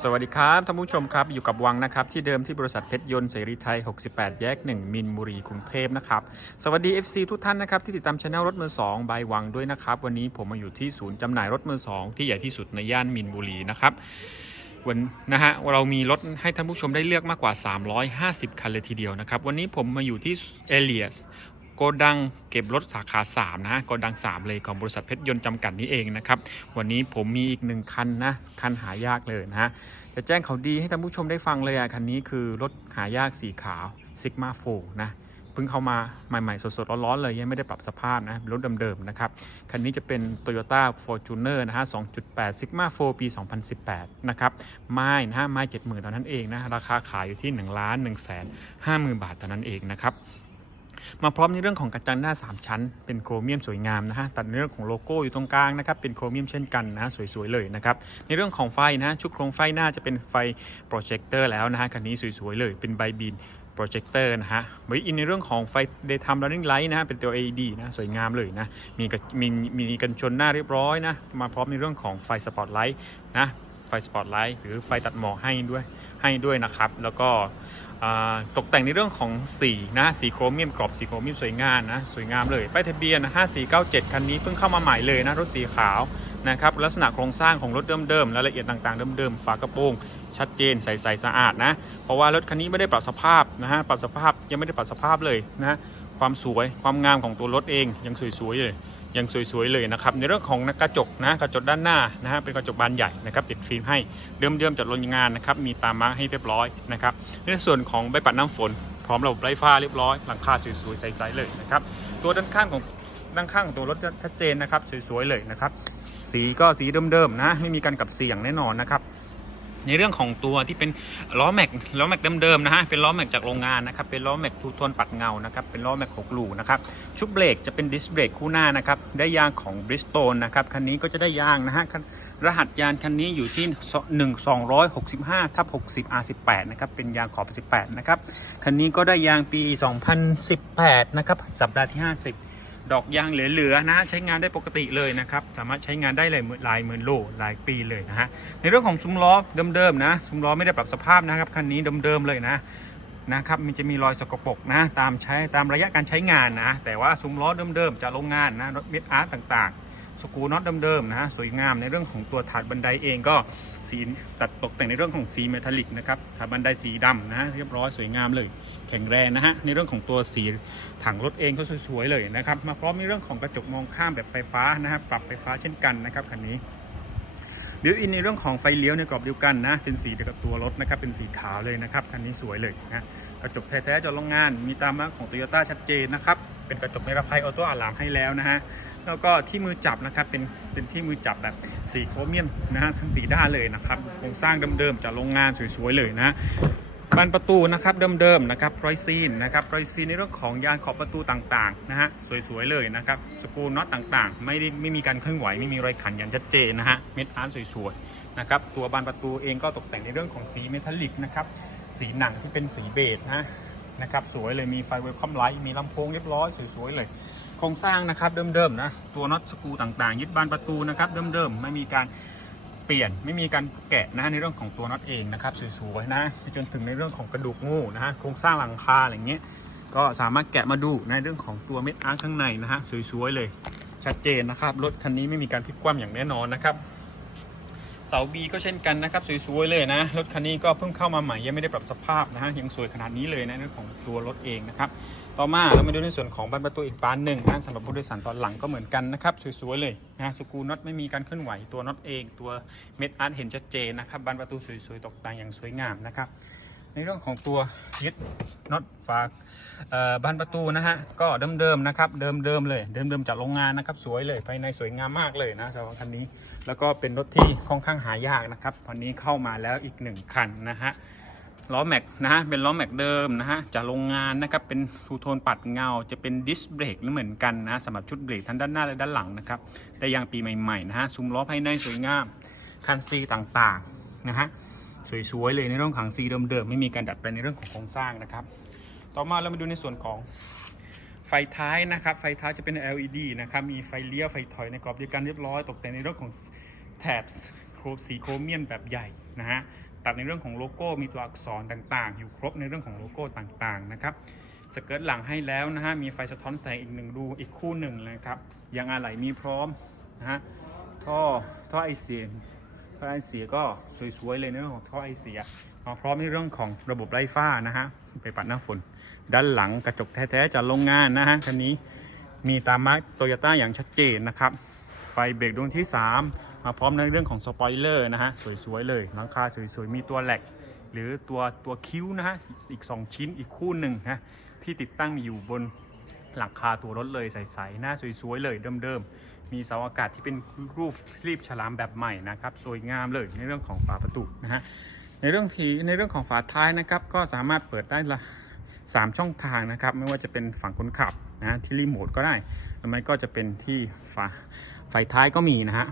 สวัสดีครับท่านผู้ชมครับ อยู่กับวังนะครับ ที่เดิมที่บริษัทเพชรยนต์เสรีไทย 68 แยก 1 มินบุรีกรุงเทพนะครับสวัสดี FC ทุกท่านนะครับ ที่ติดตามช anel รถมือ2บายวังด้วยนะครับ วันนี้ผมมาอยู่ที่ศูนย์จำหน่ายรถมือ 2 ที่ใหญ่ที่สุดในย่านมินบุรีนะครับวันนะฮะเรามีรถให้ท่านผู้ชมได้เลือกมากกว่า 350 คันเลยทีเดียวนะครับ วันนี้ผมมาอยู่ที่เอเลียส โกดังเก็บรถสาขา 3นะฮะโกดัง 3 เลยของบริษัทเพชรยนต์จำกัดนี้เองนะครับ วันนี้ผมมีอีกหนึ่งคันนะ คันหายากเลยนะฮะ จะแจ้งข่าวดีให้ท่านผู้ชมได้ฟังเลยอะ คันนี้คือรถหายากสีขาว Sigma 4นะเพิ่งเข้ามาใหม่ๆ สดๆ ร้อนๆ เลยยังไม่ได้ปรับสภาพนะรถเดิมๆ นะครับ คันนี้จะเป็น Toyota Fortuner นะฮะ 2.8 Sigma 4 ปี 2018 นะครับไม้นะฮะไม้70,000เท่านั้นเองนะ ราคาขายอยู่ที่1ล้าน1แสน50,000 บาทเท่านั้นเองนะครับ มาพร้อมในเรื่องของกระจังหน้า 3 ชั้น เป็นโครเมียมสวยงามนะฮะตัดในเรื่องของโลโก้อยู่ตรงกลางนะครับเป็นโครเมียมเช่นกันนะสวยๆเลยนะครับในเรื่องของไฟนะชุดโครงไฟหน้าจะเป็นไฟโปรเจคเตอร์แล้วนะฮะคันนี้สวยๆเลยเป็นใบบีนโปรเจคเตอร์นะฮะไว้อินในเรื่องของไฟ daytime running light นะฮะ เป็นตัว LED นะ สวยงามเลยนะ มีกมีมีกันชนหน้าเรียบร้อยนะ มาพร้อมในเรื่องของไฟสปอตไลท์นะ ไฟสปอตไลท์หรือไฟตัดหมอกให้ด้วย ให้ด้วยนะครับ แล้วก็ ตกแต่งในเรื่องของสีนะสีโครเมียมกรอบสีโครเมียมสวยงามนะสวยงามเลยป้ายทะเบียน 5497 คันนี้เพิ่งเข้ามาใหม่เลยนะรถสีขาวนะครับลักษณะโครงสร้างของรถเดิมๆรายละเอียดต่างๆเดิมๆฝากระโปรงชัดเจนใสๆสะอาดนะเพราะว่ารถคันนี้ไม่ได้ปรับสภาพนะฮะปรับสภาพยังไม่ได้ปรับสภาพเลยนะความสวยความงามของตัวรถเองยังสวยๆเลย ยังสวยๆเลยนะครับในเรื่องของกระจกนะกระจกด้านหน้านะฮะเป็นกระจกบานใหญ่นะครับติดฟิล์มให้เดิมๆจากโรงงานนะครับมีตามมาร์คให้เรียบร้อยนะครับในส่วนของใบปัดน้ำฝน พร้อมระบบไร้ฟ้าเรียบร้อยหลังคาสวยๆใสๆเลยนะครับตัวด้านข้างของด้านข้างของตัวรถชัดเจนนะครับสวยๆเลยนะครับสีก็สีเดิมๆนะไม่มีการกลับสีอย่างแน่นอนนะครับ ในเรื่องของตัวที่เป็นล้อแม็กล้อแม็กเดิมๆนะฮะเป็นล้อแม็กจากโรงงานนะครับเป็นล้อแม็กทูโทนปัดเงานะครับเป็นล้อแม็กหกลูนะครับชุดเบรกจะเป็นดิสเบรกคู่หน้านะครับได้ยางของบริสโตนนะครับคันนี้ก็จะได้ยางนะฮะรหัสยางคันนี้อยู่ที่ 1 265ทับ60 R18 นะครับ เป็นยางขอบ 18 นะครับ คันนี้ก็ได้ยางปี 2018 นะครับ สัปดาห์ที่ 50 ดอกยางเหลือๆนะใช้งานได้ปกติเลยนะครับสามารถใช้งานได้เลยหลายหมื่นโลหลายปีเลยนะฮะในเรื่องของซุ้มล้อเดิมๆนะซุ้มล้อไม่ได้ปรับสภาพนะครับคันนี้เดิมๆเลยนะนะครับมันจะมีรอยสกปรกนะตามใช้ตามระยะการใช้งานนะแต่ว่าซุ้มล้อเดิมๆจากโรงงานนะรถเมดอาร์ตต่างๆ สกูน็อตเดิมๆนะฮะสวยงามในเรื่องของตัวถาดบันไดเองก็สีตัดตกแต่งในเรื่องของสีเมทัลลิกนะครับถาดบันไดสีดำนะเรียบร้อยสวยงามเลย แข็งแรงนะฮะในเรื่องของตัวสีถังรถเองก็สวยๆเลยนะครับมาพร้อมในเรื่องของกระจกมองข้ามแบบไฟฟ้านะครับปรับไฟฟ้าเช่นกันนะครับคันนี้บิวอินในเรื่องของไฟเลี้ยวในกรอบเดียวกันนะเป็นสีเดียวกับตัวรถนะครับเป็นสีขาวเลยนะครับคันนี้สวยเลยนะกระจกแท้ๆจากโรงงาน มีตามมาของโตโยต้าชัดเจนนะครับเป็นกระจกในระภัยออโต้อะลามให้แล้วนะฮะแล้วก็ที่มือจับนะครับเป็นเป็นที่มือจับแบบสีโครเมียมนะฮะทั้งสีด้านเลยนะครับโครงสร้างเดิมๆจากโรงงานสวยๆเลยนะ บานประตูนะครับเดิมๆนะครับรอยซีนนะครับรอยซีนในเรื่องของยางขอบประตูต่างๆนะฮะสวยๆเลยนะครับสกรูน็อตต่างๆ ไม่ได้ไม่มีการเคลื่อนไหวไม่มีรอยขันอย่างชัดเจนนะฮะเม็ดอาร์ตสวยๆนะครับตัวบานประตูเองก็ตกแต่งในเรื่องของสีเมทัลลิกนะครับสีหนังที่เป็นสีเบจนะนะครับสวยเลยมีไฟเวลคัมไลท์มีลำโพงเรียบร้อยสวยๆเลยโครงสร้างนะครับเดิมๆนะตัวน็อตสกรูต่างๆ ยึดบานประตูนะครับเดิมๆไม่มีการ ปลี่ยนไม่มีการแกะนะในเรื่องของตัวน็อตเองนะครับสวยๆนะจนถึงในเรื่องของกระดูกงูนะฮะโครงสร้างหลังคาอะไรเงี้ยก็สามารถแกะมาดูในเรื่องของตัวเม็ดอาร์ข้างในนะฮะสวยๆเลยชัดเจนนะครับรถคันนี้ไม่มีการพลิกคว่ำอย่างแน่นอนนะครับ เสาบีก็เช่นกันนะครับสวยๆเลยนะรถคันนี้ก็เพิ่งเข้ามาใหม่ยังไม่ได้ปรับสภาพนะฮะยังสวยขนาดนี้เลยนะเรื่องของตัวรถเองนะครับต่อมาเรามาดูในส่วนของบานประตูอีกบานหนึ่งนะสำหรับผู้โดยสารตอนหลังก็เหมือนกันนะครับสวยๆเลยนะสกรูน็อตไม่มีการเคลื่อนไหวตัวน็อตเองตัวเม็ดอาร์ตเห็นชัดเจนนะครับบานประตูสวยๆตกแต่งอย่างสวยงามนะครับในเรื่องของตัวยึดน็อตฝาก บานประตูนะฮะก็เดิมๆนะครับเดิมๆเลยเดิมๆจากโรงงานนะครับสวยเลยภายในสวยงามมากเลยนะสำหรับคันนี้ แล้วก็เป็นรถที่ค่อนข้างหายากนะครับวันนี้เข้ามาแล้วอีกหนึ่งคันนะฮะล้อแม็กนะฮะเป็นล้อแม็กเดิมนะฮะจากโรงงานนะครับเป็นทูโทนปัดเงา จะเป็นดิสเบรกเหมือนกันนะสำหรับชุดเบรกทั้งด้านหน้าและด้านหลังนะครับได้ยางปีใหม่ๆนะฮะซุ้มล้อภายในสวยงามคันซีต่างๆนะฮะสวยๆเลยในเรื่องของซีเดิมๆไม่มีการดัดแปลงในเรื่องของโครงสร้างนะครับ ต่อมาเรามาดูในส่วนของไฟท้ายนะครับ ไฟท้ายจะเป็น LED นะครับ มีไฟเลี้ยวไฟถอยในกรอบเดียวกันเรียบร้อย ตกแต่งในเรื่องของแถบโครสีโครเมียมแบบใหญ่นะฮะ ตัดในเรื่องของโลโก้ มีตัวอักษรต่างๆ อยู่ครบในเรื่องของโลโก้ต่างๆนะครับสเกิร์ตหลังให้แล้วนะฮะ มีไฟสะท้อนแสงอีกหนึ่งรูอีกคู่หนึ่งเลยครับ ยางอะไหล่มีพร้อมนะฮะ ท่อ ท่อไอเสียท่อไอเสียก็สวยๆเลยในเรื่องของท่อไอเสียมาพร้อมในเรื่องของระบบไล่ฟ้านะฮะ ไปปัดหน้าฝน ด้านหลังกระจกแท้ๆจากโรงงานนะฮะคันนี้มีตามมาร์กโตโยต้าอย่างชัดเจนนะครับ ไฟเบรกดวงที่ 3 มาพร้อมในเรื่องของสปอยเลอร์นะฮะสวยๆเลยหลังคาสวยๆ มีตัวแหลก หรือตัวตัวคิ้วนะฮะอีก 2 ชิ้นอีกคู่หนึ่งนะที่ติดตั้งอยู่บนหลังคาตัวรถเลยใสๆหน้าสวยๆเลยเดิมๆ มีเสาอากาศที่เป็นรูปรีบฉลามแบบใหม่นะครับสวยงามเลยในเรื่องของฝาประตูนะฮะในเรื่องทีในเรื่องของฝาท้ายนะครับก็สามารถเปิดได้ละ 3 ช่องทางนะครับ ไม่ว่าจะเป็นฝั่งคนขับนะที่รีโมทก็ได้หรือไม่ก็จะเป็นที่ฝาไฟท้ายก็มีนะฮะ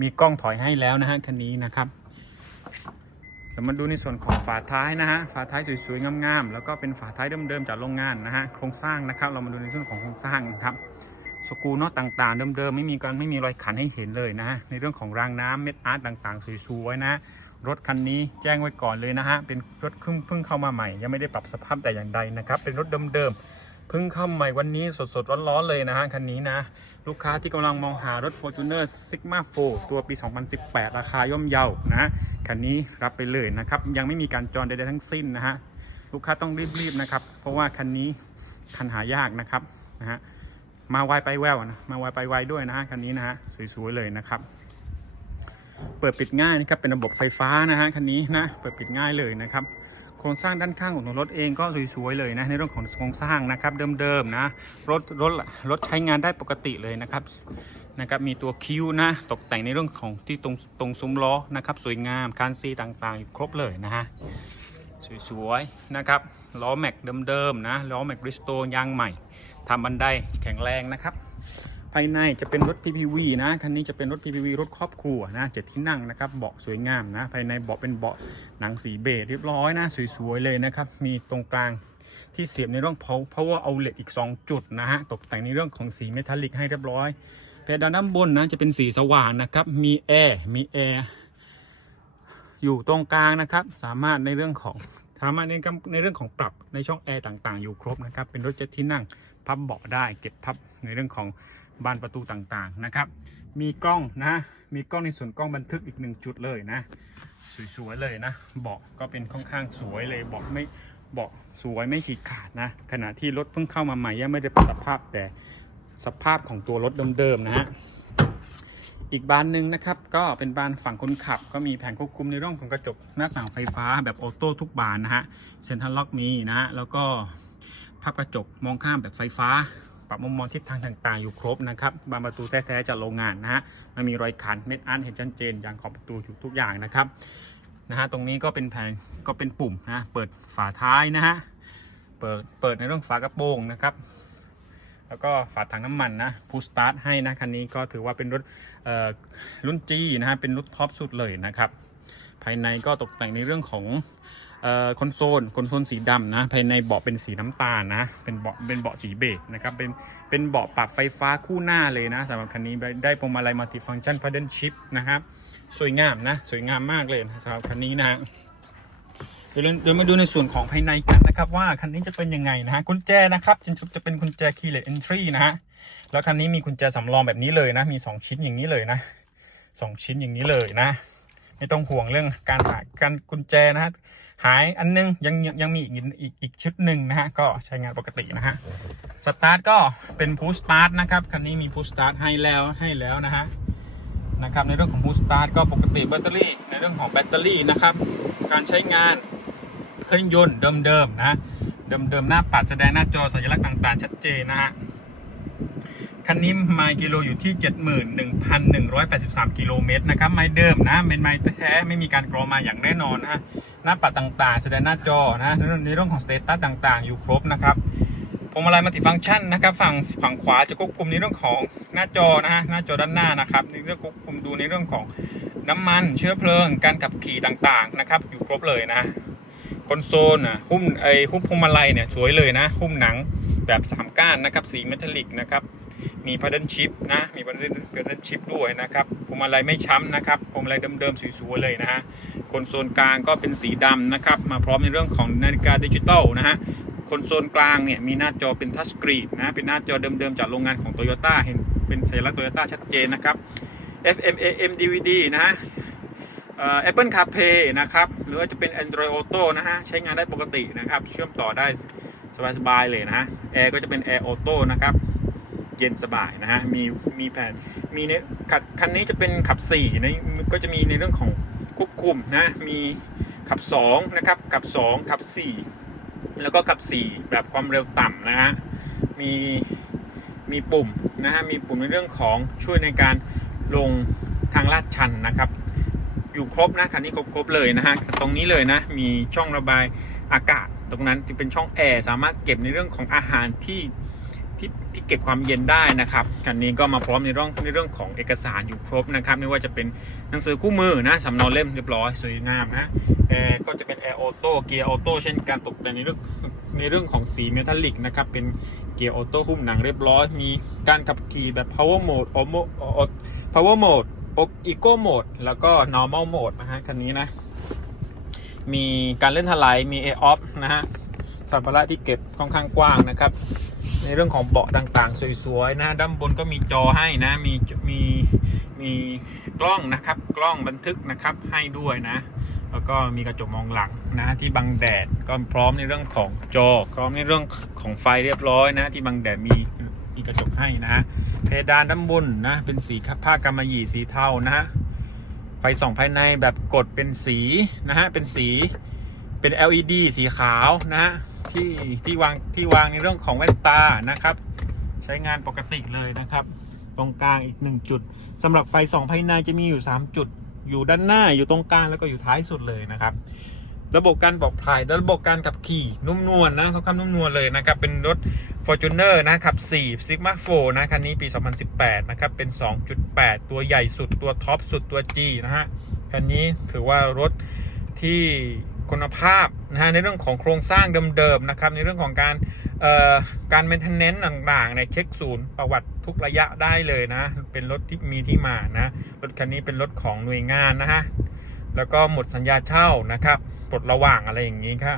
มีกล้องถอยให้แล้วนะฮะคันนี้นะครับเรามาดูในส่วนของฝาท้ายนะฮะฝาท้ายสวยๆงามๆแล้วก็เป็นฝาท้ายเดิมๆจากโรงงานนะฮะโครงสร้างนะครับ เรามาดูในส่วนของโครงสร้างนะครับสกูนอตต่างๆเดิมๆไม่มีการไม่มีรอยขันให้เห็นเลยนะฮะในเรื่องของรางน้ำเม็ดอาร์ตต่างๆสวยๆนะ รถคันนี้แจ้งไว้ก่อนเลยนะฮะ เป็นรถเพิ่งเพิ่งเข้ามาใหม่ ยังไม่ได้ปรับสภาพแต่อย่างใดนะครับ เป็นรถเดิมๆ เพิ่งเข้าใหม่วันนี้สดๆ ร้อนๆ เลยนะฮะคันนี้นะ ลูกค้าที่กำลังมองหารถ Fortuner Sigma 4 ตัวปี 2018 ราคาย่อมเยานะคันนี้รับไปเลยนะครับ ยังไม่มีการจองใดๆทั้งสิ้นนะฮะ ลูกค้าต้องรีบๆ นะครับ เพราะว่าคันนี้คันหายากนะครับนะฮะ มาไวไปแววนะ มาไวไปไวด้วยนะฮะคันนี้นะฮะ สวยๆ เลยนะครับ เปิดปิดง่ายนะครับเป็นระบบไฟฟ้านะฮะคันนี้นะเปิดปิดง่ายเลยนะครับโครงสร้างด้านข้างของรถเองก็สวยๆเลยนะในเรื่องของโครงสร้างนะครับเดิมๆนะรถรถรถใช้งานได้ปกติเลยนะครับนะครับมีตัวคิ้วนะตกแต่งในเรื่องของที่ตรงตรงซุ้มล้อนะครับสวยงามการซีต่างๆอยู่ครบเลยนะฮะสวยๆนะครับล้อแม็กเดิมๆนะล้อแม็กริสโตยางใหม่ทำบันไดแข็งแรงนะครับ ภายในจะเป็นรถ PPV นะคันนี้จะเป็นรถ PPV รถครอบครัวนะเจ็ดที่นั่งนะครับเบาะสวยงามนะ ภายในเบาะเป็นเบาะหนังสีเบจเรียบร้อยนะ สวยๆเลยนะครับ มีตรงกลางที่เสียบในเรื่อง power outlet อีก 2 จุดนะฮะตกแต่งในเรื่องของสีเมทัลลิกให้เรียบร้อยเพดานด้านบนนะจะเป็นสีสว่างนะครับ มีแอร์มีแอร์อยู่ตรงกลางนะครับ สามารถในเรื่องของสามารถในในเรื่องของปรับในช่องแอร์ต่างๆ อยู่ครบนะครับ เป็นรถเจ็ดที่นั่งพับเบาะได้เก็บพับในเรื่องของ บานประตูต่างๆนะครับ มีกล้องนะ มีกล้องในส่วนกล้องบันทึกอีกหนึ่งจุดเลยนะ สวยๆเลยนะ เบาะก็เป็นค่อนข้างสวยเลยเบาะไม่เบาะสวยไม่ฉีกขาดนะ ขณะที่รถเพิ่งเข้ามาใหม่ยังไม่ได้ปรับสภาพแต่สภาพของตัวรถเดิมๆนะฮะอีกบานหนึ่งนะครับก็เป็นบานฝั่งคนขับ ก็มีแผงควบคุมในร่องของกระจกหน้าต่างไฟฟ้าแบบออโต้ทุกบานนะฮะเซ็นทรัลล็อกมีนะฮะแล้วก็พับกระจกมองข้ามแบบไฟฟ้า ปรับมุมมองทิศทางต่างๆ อยู่ครบนะครับบานประตูแท้ๆจากโรงงานนะฮะมันมีรอยขันเม็ดอันเห็นชัดเจนอย่างขอบประตูทุกอย่างนะครับนะฮะตรงนี้ก็เป็นแผงก็เป็นปุ่มนะเปิดฝาท้ายนะฮะเปิดเปิดในเรื่องฝากระโปรงนะครับแล้วก็ฝาถังน้ำมันนะพูสตาร์ทให้นะคันนี้ก็ถือว่าเป็นรถรุ่นจีนะฮะเป็นรถท็อปสุดเลยนะครับภายในก็ตกแต่งในเรื่องของ คอนโซลคอนโซลสีดำนะภายในเบาะเป็นสีน้ำตาลนะ เป็นเบาะเป็นเบาะสีเบจนะครับเป็นเป็นเบาะปรับไฟฟ้าคู่หน้าเลยนะสำหรับคันนี้ได้พวงมาลัยมัลติฟังก์ชันพาร์เดนชิพนะครับสวยงามนะสวยงามมากเลยนะสำหรับคันนี้นะฮะเดี๋ยวเดี๋ยวมาดูในส่วนของภายในกันนะครับ ว่าคันนี้จะเป็นยังไงนะฮะกุญแจนะครับจะจะเป็นกุญแจ keyless entry นะฮะแล้วคันนี้มีกุญแจสำรองแบบนี้เลยนะ มี 2 ชิ้นอย่างนี้เลยนะสองชิ้นอย่างนี้เลยนะ ไม่ต้องห่วงเรื่องการหาการกุญแจนะฮะ หายอันนึงยังยังยังมีอีกอีกอีกชุดหนึ่งนะฮะก็ใช้งานปกตินะฮะสตาร์ทก็เป็นพุชสตาร์ทนะครับคันนี้มีพุชสตาร์ทให้แล้วให้แล้วนะฮะนะครับในเรื่องของพุชสตาร์ทก็ปกติแบตเตอรี่ ในเรื่องของแบตเตอรี่นะครับการใช้งานเครื่องยนต์เดิมๆนะเดิมๆหน้าปัดแสดงหน้าจอสัญลักษณ์ต่างๆ ชัดเจนนะฮะคันนี้ไมล์กิโลอยู่ที่ 71,183 กิโลเมตรนะครับไมล์เดิมนะเป็นไมล์แท้ไม่มีการกรอมาอย่างแน่นอนนะฮะ หน้าปัดต่างๆ แสดงหน้าจอนะในเรื่องของสเตตัสต่างๆ อยู่ครบนะครับพวงมาลัยมัลติฟังก์ชันนะครับฝั่งฝั่งขวาจะควบคุมในเรื่องของหน้าจอนะฮะหน้าจอด้านหน้านะครับในเรื่องควบคุมดูในเรื่องของน้ำมันเชื้อเพลิง การขับขี่ต่างๆนะครับอยู่ครบเลยนะคอนโซลนะหุ้มไอหุ้มพวงมาลัยเนี่ยสวยเลยนะ หุ้มหนังแบบ3ก้านนะครับสีเมทัลลิกนะครับ มีพัดเดิลชิปนะ มีพัดเดิลชิปด้วยนะครับพวงมาลัยไม่ช้ำนะครับพวงมาลัยเดิมๆสวยๆเลยนะฮะคอนโซลกลางก็เป็นสีดำนะครับ มาพร้อมในเรื่องของนาฬิกาดิจิตอลนะฮะคอนโซลกลางเนี่ยมีหน้าจอเป็นทัชสกรีนนะ เป็นหน้าจอเดิมๆจากโรงงานของโตโยต้าเห็นเป็นสัญลักษณ์โตโยต้าชัดเจนนะครับ FM AM DVD นะฮะ Apple CarPlay นะครับ หรือว่าจะเป็น Android Auto นะฮะ ใช้งานได้ปกตินะครับ เชื่อมต่อได้สบายๆเลยนะฮะ แอร์ก็จะเป็น Air Auto นะครับ เย็นสบายนะฮะ มีมีแผนมีในคันคันนี้จะเป็นขับ4นะก็จะมีในเรื่องของควบคุมนะ มีขับ2นะครับ ขับ 2 ขับ 4 แล้วก็ขับ 4 แบบความเร็วต่ำนะฮะ มีมีปุ่มนะฮะ มีปุ่มในเรื่องของช่วยในการลงทางลาดชันนะครับ อยู่ครบนะคันนี้ครบครบเลยนะฮะ ตรงนี้เลยนะ มีช่องระบายอากาศ ตรงนั้นจะเป็นช่องแอร์สามารถเก็บในเรื่องของอาหารที่ ที่เก็บความเย็นได้นะครับคันนี้ก็มาพร้อมในเรื่องในเรื่องของเอกสารอยู่ครบนะครับ ไม่ว่าจะเป็นหนังสือคู่มือนะสำเนาเล่มเรียบร้อยสวยงามนะแอร์ก็จะเป็นแอร์ออโต้เกียร์ออโต้เช่นการตกแต่งในเรื่องในเรื่องของสีเมทัลลิกนะครับ เป็นเกียร์ออโต้หุ้มหนังเรียบร้อย มีการขับขี่แบบ power mode Omo power mode eco mode แล้วก็ normal mode นะฮะคันนี้นะ มีการเล่นถลายมี a off นะฮะสัมภาระที่เก็บค่อนข้างกว้างนะครับ ในเรื่องของเบาะต่างๆ สวยๆนะฮะด้านบนก็มีจอให้นะมีมีมีกล้องนะครับ กล้องบันทึกนะครับให้ด้วยนะ แล้วก็มีกระจกมองหลังนะที่บังแดดก็พร้อมในเรื่องของจอ พร้อมในเรื่องของไฟเรียบร้อยนะที่บังแดดมีมีกระจกให้นะฮะเพดานด้านบนนะเป็นสีผ้ากำมะหยี่สีเทานะฮะไฟส่องภายในแบบกดเป็นสีนะฮะเป็นสีเป็น LED สีขาวนะฮะ ที่ที่วางที่วางในเรื่องของแว่นตานะครับ ใช้งานปกติเลยนะครับ ตรงกลางอีก 1 จุดสำหรับไฟสองภายในจะมีอยู่ 3 จุด อยู่ด้านหน้าอยู่ตรงกลางแล้วก็อยู่ท้ายสุดเลยนะครับระบบการปลอดภัยระบบการขับขี่นุ่มนวลนะเขาคำนุ่มนวลเลยนะครับ เป็นรถ Fortuner นะขับ4 Sigma 4นะคันนี้ปี 2018 นะครับ เป็น 2.8 ตัวใหญ่สุดตัวท็อปสุดตัว G นะฮะ คันนี้ถือว่ารถที่ คุณภาพนะฮะในเรื่องของโครงสร้างเดิมๆนะครับ ในเรื่องของการเอ่อการเมนเทนเนนต์ต่างๆในยเช็คศูนย์ประวัติทุกระยะได้เลยนะ เป็นรถที่มีที่มานะรถคันนี้เป็นรถของหน่วยงานนะฮะแล้วก็หมดสัญญาเช่านะครับปลดระหว่างอะไรอย่างนี้ค่ะ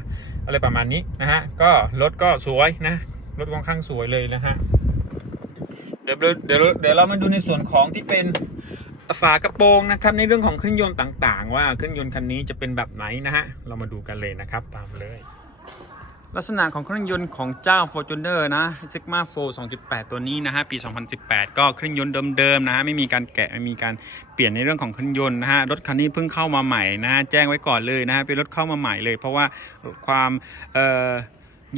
อะไรประมาณนี้นะฮะก็รถก็สวยนะรถค่อนข้างสวยเลยนะฮะเดี๋ยวเดี๋ยวเดี๋ยวเรามาดูในส่วนของที่เป็น ฝากระโปรงนะครับในเรื่องของเครื่องยนต์ต่างๆ ว่าเครื่องยนต์คันนี้จะเป็นแบบไหนนะฮะเรามาดูกันเลยนะครับตามเลย ลักษณะของเครื่องยนต์ของเจ้า Fortuner นะ Sigma 4 2.8 ตัวนี้นะฮะปี 2018 ก็เครื่องยนต์เดิมๆนะฮะไม่มีการแกะไม่มีการเปลี่ยนในเรื่องของเครื่องยนต์นะฮะรถคันนี้เพิ่งเข้ามาใหม่นะฮะแจ้งไว้ก่อนเลยนะฮะเป็นรถเข้ามาใหม่เลย เพราะว่าความเอ่อ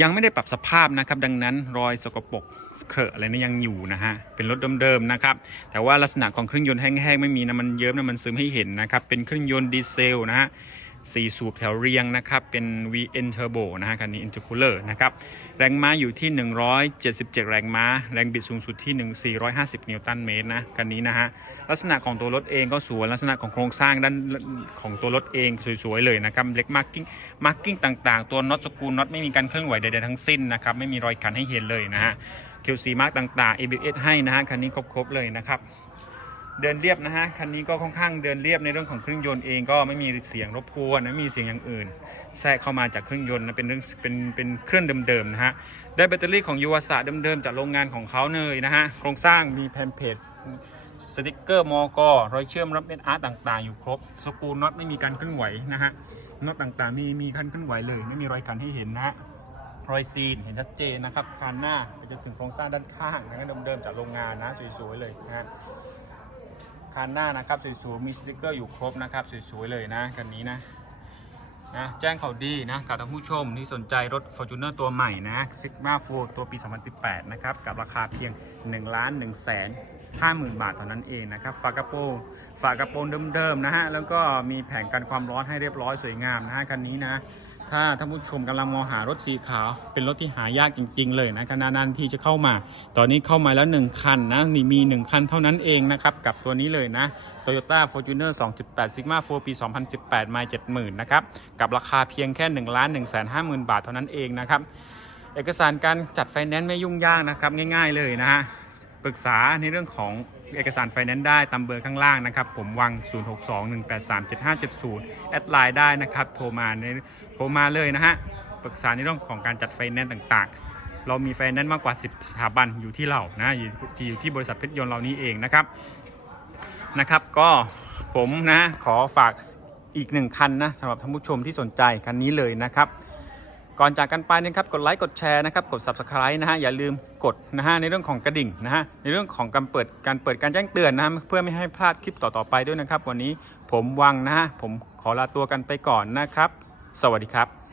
ยังไม่ได้ปรับสภาพนะครับดังนั้นรอยสกปรกเครอะอะไรนี่ยังอยู่นะฮะเป็นรถเดิมๆนะครับแต่ว่าลักษณะของเครื่องยนต์แห้งๆไม่มีน้ำมันเยิ้มน้ำมันซึมให้เห็นนะครับเป็นเครื่องยนต์ดีเซลนะฮะ สี่สูบแถวเรียงนะครับ เป็น VN Turbo นะฮะคันนี้ Intercooler นะครับ แรงม้าอยู่ที่ 177 แรงม้า แรงบิดสูงสุดที่ 1 450 นิวตันเมตรนะ คันนี้นะฮะ ลักษณะของตัวรถเองก็สวย ลักษณะของโครงสร้างด้านของตัวรถเองสวย ๆ เลยนะครับ เล็กมาร์กิ้ง มาร์กิ้งต่าง ๆ ตัวน็อตสกรูน็อตไม่มีการเคลื่อนไหวใด ๆ ทั้งสิ้นนะครับ ไม่มีรอยขันให้เห็นเลยนะฮะ QC มาร์กต่าง ๆ ABS ให้นะฮะ คันนี้ครบ ๆ เลยนะครับ เดินเรียบนะฮะ คันนี้ก็ค่อนข้างเดินเรียบในเรื่องของเครื่องยนต์เองก็ไม่มีเสียงรบกวนนะมีเสียงอย่างอื่น แทรกเข้ามาจากเครื่องยนต์นะเป็นเรื่องเป็นเป็นเครื่องเดิมๆนะฮะ ได้แบตเตอรี่ของยูวาสะเดิมๆจากโรงงานของเขาเลยนะฮะ โครงสร้างมีแผ่นเพจสติกเกอร์มอกรอยเชื่อมรับเม็ดอาร์ตต่างๆ อยู่ครบ สกูน็อตไม่มีการเคลื่อนไหวนะฮะ น็อตต่างๆ มีมีการเคลื่อนไหวเลย ไม่มีรอยขันให้เห็นนะฮะรอยซีนเห็นชัดเจนนะครับคานหน้าไปจนถึงโครงสร้างด้านข้างนะเดิมๆจากโรงงานนะสวยๆเลยนะฮะ คานหน้านะครับสวยๆมีสติกเกอร์อยู่ครบนะครับสวยๆเลยนะคันนี้นะนะแจ้งข่าวดีนะกับท่านผู้ชมที่สนใจรถ Fortuner ตัวใหม่นะ Sigma 4ตัวปี 2018 นะครับ กับราคาเพียง1ล้าน1แสน50,000 บาทเท่านั้นเองนะครับฝากระโปรงฝากระโปรงเดิมๆนะฮะแล้วก็มีแผงกันความร้อนให้เรียบร้อยสวยงามนะฮะคันนี้นะ ถ้าท่านผู้ชมกำลังมองหารถสีขาว เป็นรถที่หายากจริง ๆ เลยนะขณะนั้นที่จะเข้ามา ตอนนี้เข้ามาแล้ว1คันนะนี่มี 1 คันเท่านั้นเองนะครับ กับตัวนี้เลยนะ Toyota Fortuner 2.8 Sigma 4 ปี 2018ม่70,000 นะครับ กับราคาเพียงแค่ 1 1 5 0 0 0 0 บาทเท่านั้นเองนะครับ เอกสารการจัดไฟแนนซ์ไม่ยุ่งยากนะครับ ง่าย ๆ เลยนะฮะ ปรึกษาในเรื่องของเอกสารไฟแนนซ์ได้ตามเบอร์ข้างล่างนะครับ ผมวัง 0621837570 แอดไลน์ได้นะครับ โทรมาใน โทรมาเลยนะฮะ ปรึกษาในเรื่องของการจัดไฟแนนซ์ต่างๆ เรามีไฟแนนซ์มากกว่า 10 สถาบันอยู่ที่เรานะอยู่ที่อยู่ที่บริษัทเพชรยนต์เรานี้เองนะครับนะครับ ก็ผมนะขอฝากอีกหนึ่งคันนะสำหรับท่านผู้ชมที่สนใจคันนี้เลยนะครับก่อนจากกันไปนะครับกดไลค์กดแชร์นะครับกด subscribe นะฮะอย่าลืมกดนะฮะในเรื่องของกระดิ่งนะฮะในเรื่องของการเปิดการเปิดการแจ้งเตือนนะฮะเพื่อไม่ให้พลาดคลิปต่อๆไปด้วยนะครับ วันนี้ผมวังนะฮะผมขอลาตัวกันไปก่อนนะครับ สวัสดีครับ